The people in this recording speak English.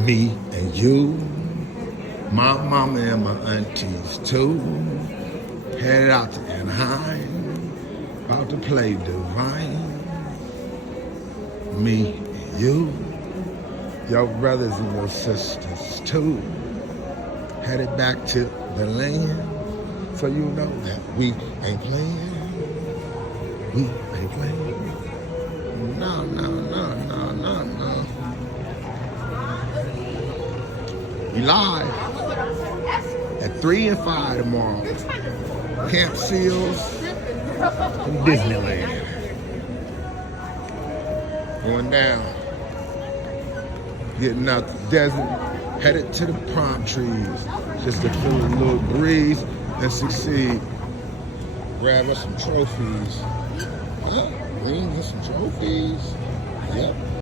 Me and you, my mama and my aunties too, headed out to Anaheim, about to play divine. Me and you, your brothers and your sisters too, headed back to the land, so you know that we ain't playing. We ain't playing. No, no, no, no, no, no. We live at 3 and 5 tomorrow. Campseals from Disneyland. Going down. Getting out the desert, headed to the palm trees, just to feel a little breeze and succeed. Grab us some trophies. We can get some trophies.